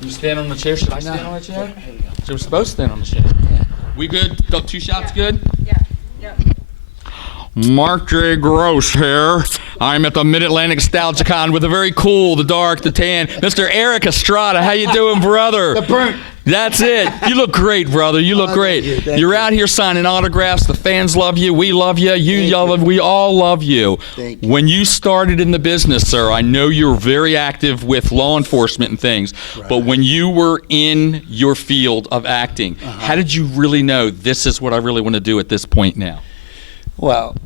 You stand on the chair. Should I stand on the chair? Here we go. So we're supposed to stand on the chair. Yeah. We good? 2 shots good? Yeah. Mark J. Gross here. I'm at the Mid-Atlantic Stalgicon with the very cool, the dark, the tan, Mr. Erik Estrada. How you doing, brother? The burnt. That's it. You look great, brother. You look great. Thank You're you. out here signing autographs. The fans love you. We love you. We all love you. Thank you. When you started in the business, sir, I know you were very active with law enforcement and things, but when you were in your field of acting, how did you really know this is what I really want to do at this point now? Well,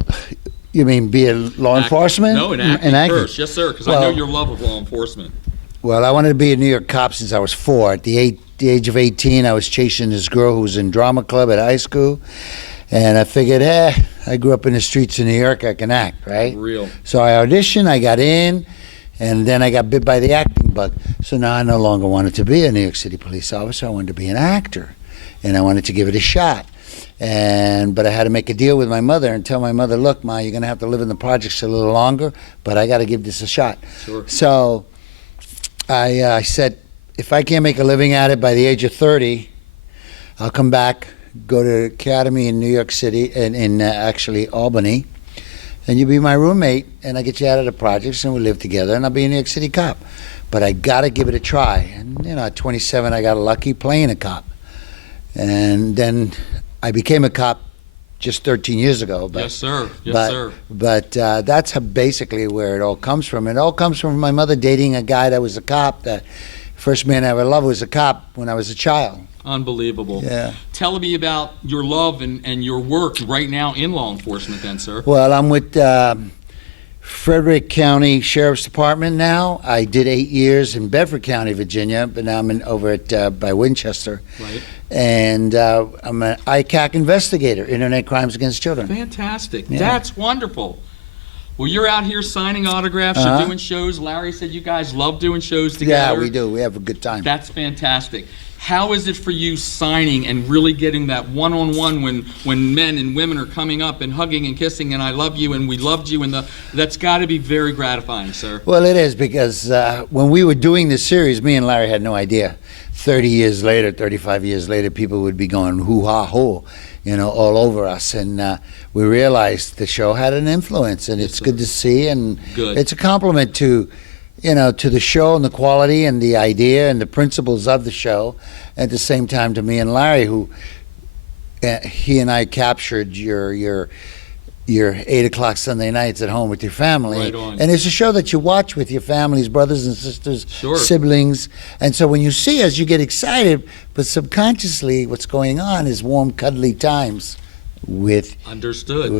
you mean be a law enforcement? No, in acting first. Yes, sir, because I know your love of law enforcement. Well, I wanted to be a New York cop since I was 4. At the age of 18, I was chasing this girl who was in drama club at high school. And I figured, I grew up in the streets of New York, I can act, right? Real. So I auditioned, I got in, and then I got bit by the acting bug. So now I no longer wanted to be a New York City police officer. I wanted to be an actor. And I wanted to give it a shot. But I had to make a deal with my mother and tell my mother, look, Ma, you're going to have to live in the projects a little longer, but I got to give this a shot. Sure. So I said, if I can't make a living at it by the age of 30, I'll come back, go to the academy in New York City, and in actually Albany, and you be my roommate, and I get you out of the projects, and we live together, and I'll be a New York City cop. But I got to give it a try. And, at 27, I got lucky playing a cop. And then I became a cop just 13 years ago. But, Yes, sir. Yes, sir. But that's basically where it all comes from. It all comes from my mother dating a guy that was a cop. The first man I ever loved was a cop when I was a child. Unbelievable. Yeah. Tell me about your love and your work right now in law enforcement then, sir. Well, I'm with Frederick County Sheriff's Department now. I did 8 years in Bedford County, Virginia, but now I'm over at by Winchester. Right. And I'm an ICAC investigator, Internet Crimes Against Children. Fantastic. Yeah. That's wonderful. Well, you're out here signing autographs, you're doing shows. Larry said you guys love doing shows together. Yeah, we do. We have a good time. That's fantastic. How is it for you signing and really getting that one-on-one when men and women are coming up and hugging and kissing and I love you and we loved you and that's got to be very gratifying, sir. Well, it is because when we were doing this series, me and Larry had no idea. 30 years later, 35 years later, people would be going hoo-ha-hoo, all over us. And we realized the show had an influence, and it's good to see. And it's a compliment to the show and the quality and the idea and the principles of the show. At the same time, to me and Larry, who he and I captured your 8 o'clock Sunday nights at home with your family. Right on. And it's a show that you watch with your families, brothers and sisters, Sure. siblings. And so when you see us, you get excited, but subconsciously what's going on is warm, cuddly times with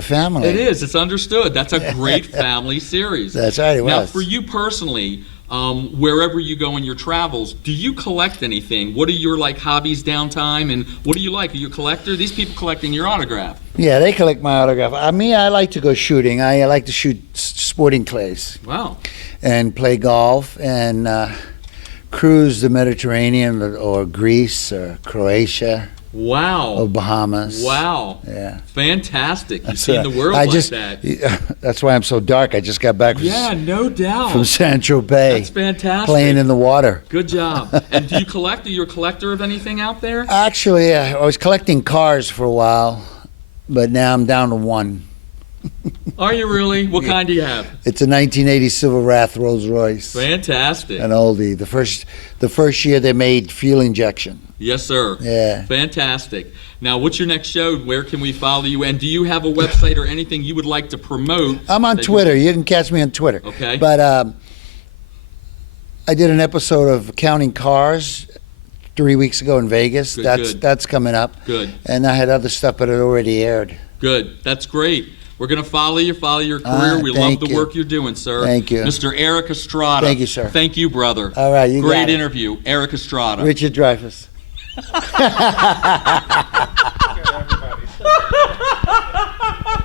family. It is. It's understood. That's a great family series. That's right, it was. Now, for you personally, wherever you go in your travels, do you collect anything? What are your hobbies, downtime, and what do you like? Are you a collector? These people collecting your autograph. Yeah, they collect my autograph. I like to go shooting. I like to shoot sporting clays. Wow. And play golf and cruise the Mediterranean or Greece or Croatia. Wow. Or Bahamas. Wow. Yeah. Fantastic. You've seen the world like that. That's why I'm so dark. I just got back no doubt. from San Tropez. That's fantastic. Playing in the water. Good job. And do you collect? Are you a collector of anything out there? Actually, I was collecting cars for a while, but now I'm down to one. Are you really? What kind do you have? It's a 1980 Silver Wrath Rolls Royce. Fantastic. An oldie. The first year they made fuel injection. Yes, sir. Yeah. Fantastic. Now, what's your next show? Where can we follow you? And do you have a website or anything you would like to promote? I'm on Twitter. You can catch me on Twitter. Okay. But I did an episode of Counting Cars 3 weeks ago in Vegas. That's coming up. Good. And I had other stuff, but it already aired. Good. That's great. We're going to follow your career. We love the work you're doing, sir. Thank you. Mr. Erik Estrada. Thank you, sir. Thank you, brother. All right, you got it. Great interview. Erik Estrada. Richard Dreyfuss.